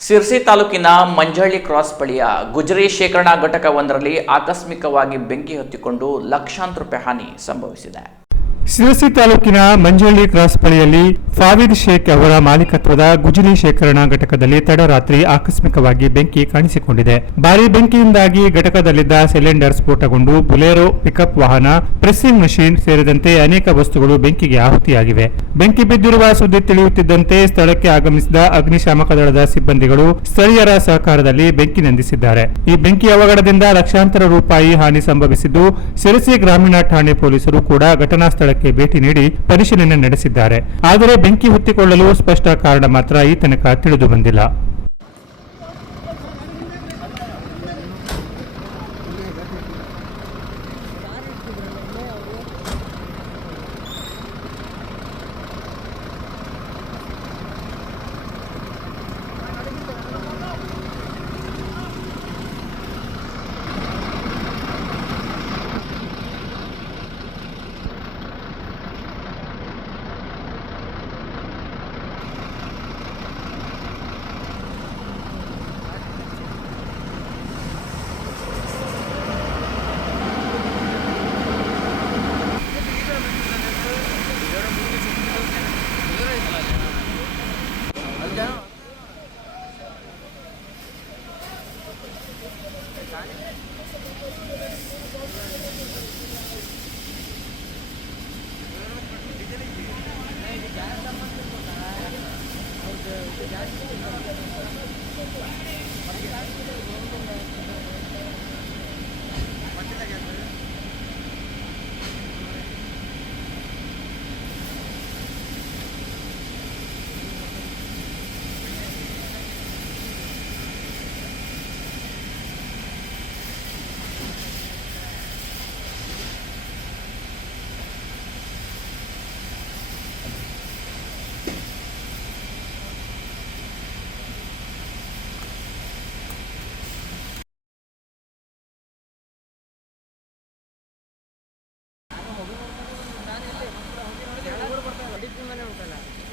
ಸಿರ್ಸಿ ತಾಲೂಕಿನ ಮಂಜಳ್ಳಿ ಕ್ರಾಸ್ ಬಳಿಯ ಗುಜರಿ ಶೇಖರಣಾ ಘಟಕವೊಂದರಲ್ಲಿ ಆಕಸ್ಮಿಕವಾಗಿ ಬೆಂಕಿ ಹೊತ್ತಿಕೊಂಡು ಲಕ್ಷಾಂತರ ರೂಪಾಯಿ ಹಾನಿ ಸಂಭವಿಸಿದೆ. ಸಿರಸಿ ತಾಲೂಕಿನ ಮಂಜಳ್ಳಿ ಕ್ರಾಸ್ ಬಳಿಯಲ್ಲಿ ಫಾವಿದ್ ಶೇಖ್ ಅವರ ಮಾಲೀಕತ್ವದ ಗುಜರಿ ಶೇಖರಣಾ ಘಟಕದಲ್ಲಿ ತಡರಾತ್ರಿ ಆಕಸ್ಮಿಕವಾಗಿ ಬೆಂಕಿ ಕಾಣಿಸಿಕೊಂಡಿದೆ. ಭಾರಿ ಬೆಂಕಿಯಿಂದಾಗಿ ಘಟಕದಲ್ಲಿದ್ದ ಸಿಲಿಂಡರ್ ಸ್ಫೋಟಗೊಂಡು ಬುಲೆರೋ ಪಿಕಪ್ ವಾಹನ, ಪ್ರೆಸ್ಸಿಂಗ್ ಮಷೀನ್ ಸೇರಿದಂತೆ ಅನೇಕ ವಸ್ತುಗಳು ಬೆಂಕಿಗೆ ಆಹುತಿಯಾಗಿವೆ. ಬೆಂಕಿ ಬಿದ್ದಿರುವ ಸುದ್ದಿ ತಿಳಿಯುತ್ತಿದ್ದಂತೆ ಸ್ಥಳಕ್ಕೆ ಆಗಮಿಸಿದ ಅಗ್ನಿಶಾಮಕ ದಳದ ಸಿಬ್ಬಂದಿಗಳು ಸ್ಥಳೀಯರ ಸಹಕಾರದಲ್ಲಿ ಬೆಂಕಿ ನಂದಿಸಿದ್ದಾರೆ. ಈ ಬೆಂಕಿ ಅವಘಡದಿಂದ ಲಕ್ಷಾಂತರ ರೂಪಾಯಿ ಹಾನಿ ಸಂಭವಿಸಿದ್ದು ಸಿರಸಿ ಗ್ರಾಮೀಣ ಠಾಣೆ ಪೊಲೀಸರು ಕೂಡ ಘಟನಾ ಸ್ಥಳಕ್ಕೆ ಭೇಟಿ ನೀಡಿ ಪರಿಶೀಲನೆ ನಡೆಸಿದ್ದಾರೆ. ಆದರೆ ಬೆಂಕಿ ಹೊತ್ತಿಕೊಳ್ಳಲು ಸ್ಪಷ್ಟ ಕಾರಣ ಮಾತ್ರ ಈ ತನಕ ತಿಳಿದು ಬಂದಿಲ್ಲ. మరి కాదు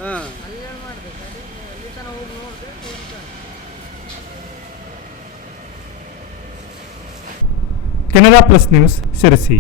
ಹಾಂ ಕೆನರಾ ಪ್ಲಸ್ ನ್ಯೂಸ್ ಸಿರಸಿ